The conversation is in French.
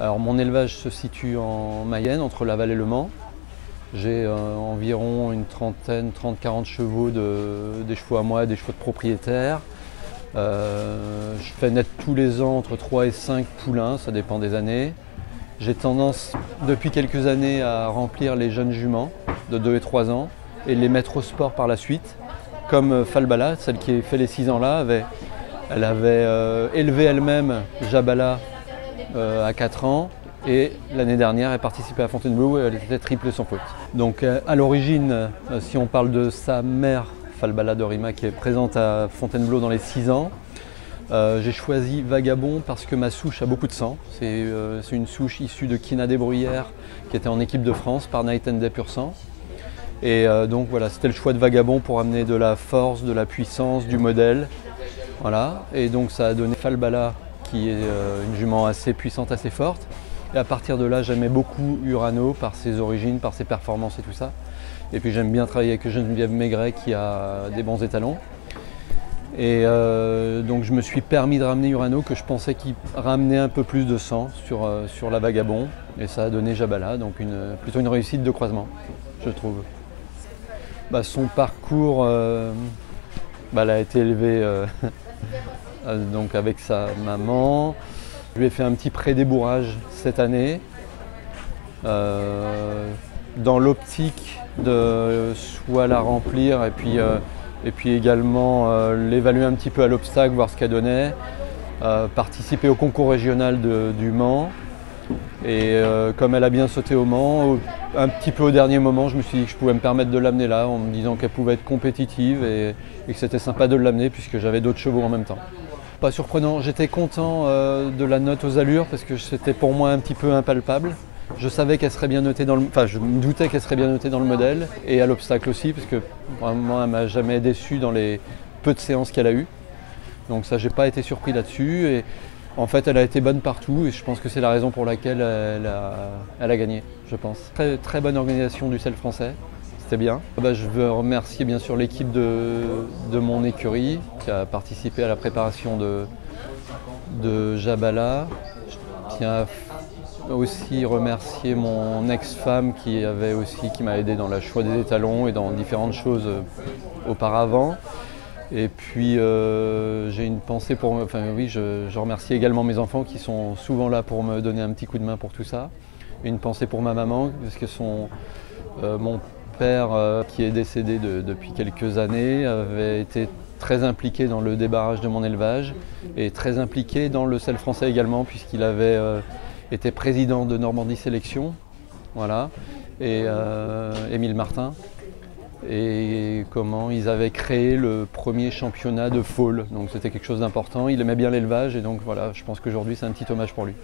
Alors mon élevage se situe en Mayenne, entre Laval et Le Mans. J'ai environ une trentaine, 30-40 chevaux, des chevaux à moi, des chevaux de propriétaires. Je fais naître tous les ans entre 3 et 5 poulains, ça dépend des années. J'ai tendance depuis quelques années à remplir les jeunes juments de 2 et 3 ans et les mettre au sport par la suite. Comme Falbala, celle qui a fait les 6 ans là, elle avait élevé elle-même Jabala à 4 ans et l'année dernière elle participait à Fontainebleau et elle était triple sans faute. Donc à l'origine, si on parle de sa mère, Falbala Dorima, qui est présente à Fontainebleau dans les 6 ans, j'ai choisi Vagabond parce que ma souche a beaucoup de sang. C'est une souche issue de Quina des Bruyères qui était en équipe de France par Night and Day Pur Sang. Et donc voilà, c'était le choix de Vagabond pour amener de la force, de la puissance, du modèle. Voilà. Et donc ça a donné Falbala, qui est une jument assez puissante, assez forte. Et à partir de là, j'aimais beaucoup Urano par ses origines, par ses performances et tout ça. Et puis j'aime bien travailler avec Geneviève Maigret qui a des bons étalons. Et donc je me suis permis de ramener Urano que je pensais qu'il ramenait un peu plus de sang sur la Vagabond. Et ça a donné Jabala, donc plutôt une réussite de croisement, je trouve. Son parcours, elle a été élevée donc avec sa maman. Je lui ai fait un petit pré-débourrage cette année dans l'optique de soit la remplir et puis également l'évaluer un petit peu à l'obstacle, voir ce qu'elle donnait, participer au concours régional du Mans. Et comme elle a bien sauté au Mans, un petit peu au dernier moment, je me suis dit que je pouvais me permettre de l'amener là en me disant qu'elle pouvait être compétitive et que c'était sympa de l'amener puisque j'avais d'autres chevaux en même temps. Pas surprenant, j'étais content de la note aux allures parce que c'était pour moi un petit peu impalpable. Je savais qu'elle serait bien notée je me doutais qu'elle serait bien notée dans le modèle et à l'obstacle aussi parce que vraiment elle m'a jamais déçu dans les peu de séances qu'elle a eues. Donc ça, j'ai pas été surpris là-dessus. Et en fait, elle a été bonne partout et je pense que c'est la raison pour laquelle elle a gagné, je pense. Très, très bonne organisation du sel français, c'était bien. Je veux remercier bien sûr l'équipe de mon écurie qui a participé à la préparation de Jabala. Je tiens à aussi remercier mon ex-femme qui m'a aidé dans le choix des étalons et dans différentes choses auparavant. Et puis j'ai une pensée je remercie également mes enfants qui sont souvent là pour me donner un petit coup de main pour tout ça. Une pensée pour ma maman, parce que mon père qui est décédé depuis quelques années avait été très impliqué dans le débarrage de mon élevage et très impliqué dans le sel français également, puisqu'il avait été président de Normandie Sélection, voilà, et Émile Martin. Et comment ils avaient créé le premier championnat de foal. Donc c'était quelque chose d'important. Il aimait bien l'élevage et donc voilà, je pense qu'aujourd'hui c'est un petit hommage pour lui.